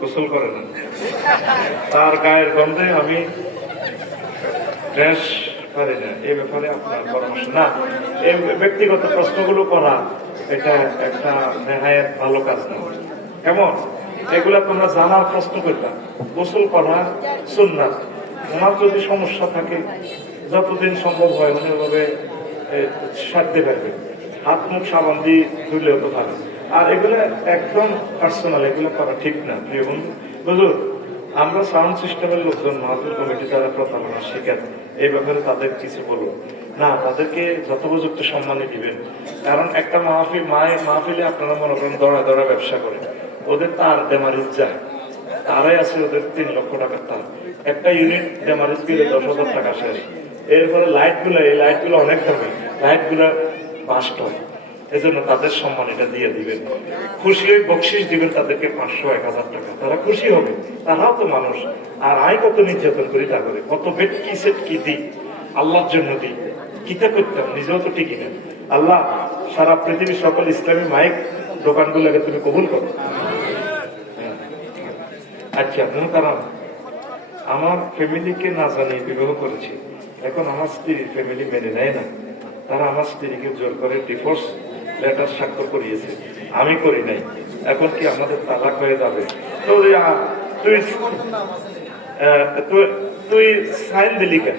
গোসল করে না, তার গায়ের গন্ধে আমি বেশ পারি না। এই ব্যাপারে আপনার পরামর্শ? না, এই ব্যক্তিগত প্রশ্নগুলো করা এটা একটা নেহায়েত ভালো কাজ না। কেমন এগুলা তোমরা জানার প্রশ্ন করতাম। গোসল করা সুন্নাত, ওনার যদি সমস্যা থাকে যতদিন সম্ভব হয় উনি ওভাবে সারতে পারবে, হাত মুখ সাবান দিয়ে ধুলে হতে পারে। আর এগুলো একদম পার্সোনাল, এগুলো করা ঠিক না। প্রিয় বন্ধু, বুঝুন আমরা সাউন্ড সিস্টেমের লোকজন, মাহফিল কমিটি যারা প্রতারণা শিখেন, এই ব্যাপারে তাদের কিছু বলবো না, তাদেরকে যথোপযুক্ত সম্মানে দিবেন। কারণ একটা মাহফিলে আপনারা মনে করেন দড়া দড়া ব্যবসা করেন, ওদের তার ডেমারিজ যায়, তারাই আছে ওদের 3 লক্ষ টাকার তার, একটা ইউনিট ডেমারিজ দিলে 10,000 টাকা শেষ। এরপরে এই লাইট গুলো অনেক দামি, লাইট গুলো বাস্ট হয়। এজন্য তাদের সম্মান এটা দিয়ে দিবেন। খুশি হয়ে বকশিস দিবেন তাদেরকে 500-1000 টাকা, তারা খুশি হবে, তারাও তো মানুষ। আর আয় কত নির্যাতন করি তা করে, কত বেড কি সেট কি দিই আল্লাহর জন্য দিই, কিতা করতাম নিজেও তো ঠিকই না। আল্লাহ সারা পৃথিবীর সকল ইসলামী মাইক দোকানগুলোকে তুমি কবুল করো। আচ্ছা, মনে কারণ আমার ফ্যামিলিকে না জানিয়ে বিবাহ করেছি, এখন আমার স্ত্রীর ফ্যামিলি মেনে নেয় না, তারা আমার স্ত্রীকে জোর করে ডিভোর্স লেটার স্বাক্ষর করিয়েছে, আমি করি নাই। এখন কি আমাদের তালাক হয়ে যাবে? তো তুই সাইন দিলি কেন?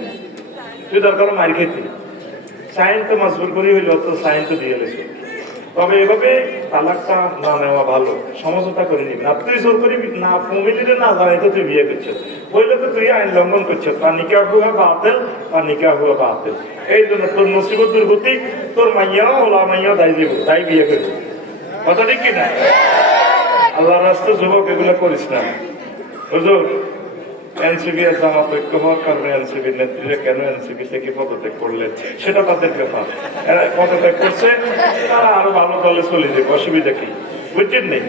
তুই দরকার মার খেতি, সাইন তো মজবুর করি হইল, তো সাইন তো দিয়ে লেছে। তবে এভাবে তালাকটা না নেওয়া ভালো, সমঝোতা করে নিবি না। তুই জোর করি না, ফ্যামিলিতে না জানাই তো তুই বিয়ে করছিস, বললে তো তুই আইন লঙ্ঘন করছিস। তার নিকাহ হুয়া বাতিল, তার নিকাহ হুয়া বাতিল। এই জন্য তোর মুসিবত দুর্গতি, তোর মাইয়াও ওলা মাইয়াও দায় দিব, তাই বিয়ে করবি। কথা ঠিক কিনা? আল্লাহ রাস্তা যুবক এগুলো করিস না। হুজুর এনসিপি আর জামাত ঐক্য হওয়ার কারণে এনসিপির নেত্রীরা কেন এনসিপি থেকে পদত্যাগ করলেন সেটা তাদের ব্যাপার। এরা পদত্যাগ করছে, তারা আরো ভালো দলে চলে যাবে, অসুবিধা কি? বুঝছেন নেই?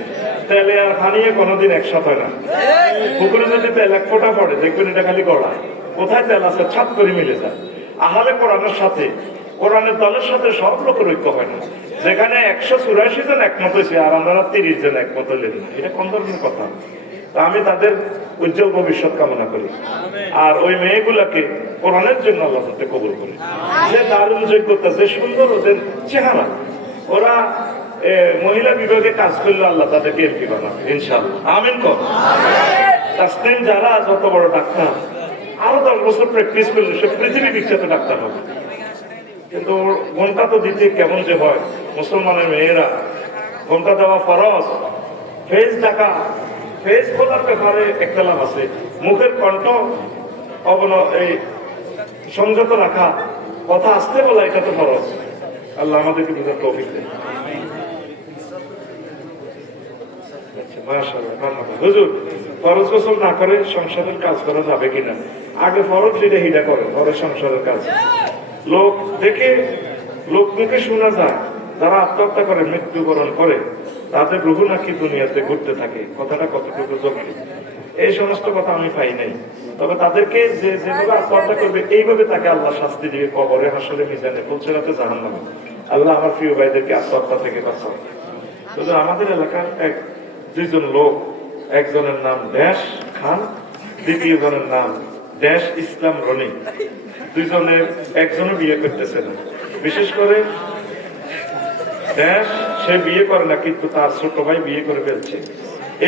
তেলে আর পানিয়ে কোনোদিন একসাথে হয় না। পুকুরে যদি তেল এক ফোঁটা পড়ে দেখবেন এটা খালি গড়া, কোথায় তেল আছে ছাপ করে মিলে যায়। আহলে কোরআনের সাথে, কোরআনের দলের সাথে সব লোকের ঐক্য হয় না। যেখানে 184 জন একমত হয়েছে আর আমরা 30 জন একমত হলেন, এটা কোন ধরনের কথা? আমি তাদের উজ্জ্বল ভবিষ্যৎ কামনা করি। আর ওই মেয়েগুলাকে কোরআনের জন্য আল্লাহ হাতে কবুল করি। যে দারুণ যোগ্যতা, যে সুন্দর ওদের চেহারা, ওরা মহিলা বিভাগে কাজ করলে আল্লাহ তাদেরকে এমপি বানাবে ইনশাআল্লাহ। আমিন কর। তাসনিম যারা যত বড় ডাক্তার, আরো 10 বছর প্র্যাকটিস করলে সে পৃথিবী বিখ্যাত ডাক্তার হবে। কিন্তু ঘন্টা তো দিতে কেমন যে হয়, মুসলমানের মেয়েরা ঘন্টা দেওয়া ফরজ। ফেস ঢাকা, ফেস খোলার ব্যাপারে একটা লাভ আছে, মুখের কণ্ঠ এই সংযত রাখা, কথা আসতে বলা, এটা তো ফরজ। আল্লাহ আমাদেরকে বুঝার তৌফিক দেন। হুজুর ফরজ গোসল না করে সংসারের কাজ করা যাবে কিনা? আগে ফরজ যেটা হিটা করে, পরে সংসারের কাজ। লোক দেখে শোনা যায় যারা আত্মহত্যা করে, মৃত্যুবরণ করে, তাদের রুহু নাকি দুনিয়াতে ঘুরতে থাকে। কথাটা কতটুকু জরুরি এই সমস্ত কথা আমি পাই নাই। তবে তাদেরকে যেভাবে আত্মহত্যা করবে এইভাবে তাকে আল্লাহ শাস্তি দিবে, কবরে, হাসরে, মিজানে, ফুলসিরাতে, জাহান্নামে। আল্লাহ আমার প্রিয় ভাইদেরকে আত্মহত্যা থেকে বাঁচাও। শুধু আমাদের এলাকার 2জন লোক, একজনের নাম দেশ খান, দ্বিতীয় জনের নাম দেশ ইসলাম রনি, 2জনের একজনও বিয়ে করতেছে না। বিশেষ করে দেশ, সে বিয়ে করে না, কিন্তু তার ছোট ভাই বিয়ে করে ফেলছে।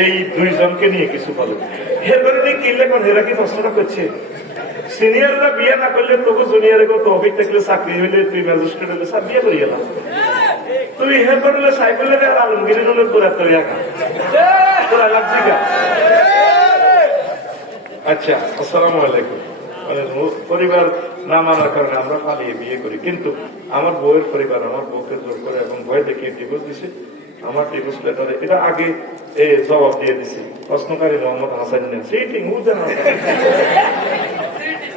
এই 2জনকে নিয়ে কিছু বলে এরপরে কিনলে কোন এরা কি প্রশ্নটা করছে, সিনিয়ররা বিয়ে না করলে তবু জুনিয়রে তৌফিক থাকলে, চাকরি হইলে, তুই ম্যাজিস্ট্রেট হইলে সব বিয়ে করে গেলাম। তুই ইহে করলে সাইকেলের আর আলমগিরির হলে তোরা তো তোরা লাগছি গা। আচ্ছা, আসসালামু আলাইকুম। মানে পরিবার না মানার কারণে আমরা পালিয়ে বিয়ে করি, কিন্তু আমার বউয়ের পরিবার আমার বউকে জোর করে এবং ভয় দেখিয়ে ডিভোর্স দিছে। আমার ডিভোর্স লেটারে এটা আগে জবাব দিয়ে দিছি। প্রশ্নকারী মোহাম্মদ হাসান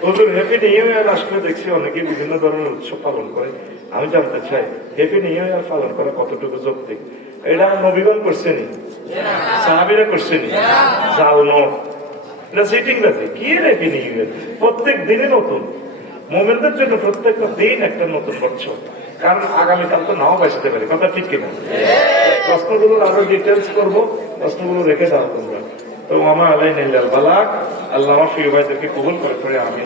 হুজুর হ্যাপি নিউ ইয়ার আসলে দেখছি অনেকে বিভিন্ন ধরনের উৎসব পালন করে। আমি জানতে চাই হ্যাপি নিউ ইয়ার পালন করা কতটুকু যৌক্তিক? এটা নবীগণ করছেনি, সাহাবীরা করছেনি, জাল নয়, এটা সিটিং বাজে। কি হ্যাপি নিউ ইয়ার? প্রত্যেক দিনে নতুন। মোমেনদের জন্য প্রত্যেকটা দিন একটা নতুন বছর, কারণ আগামীকাল তো নাও বাঁচতে পারে। কথা ঠিক কিনা? প্রশ্নগুলোর আরো ডিটেলস করবো, প্রশ্নগুলো রেখে দাও তোমরা। তো মামা আলাই নিল্লাল বালাক, আল্লাহ আমার প্রিয় ভাইদেরকে কবুল করে আমি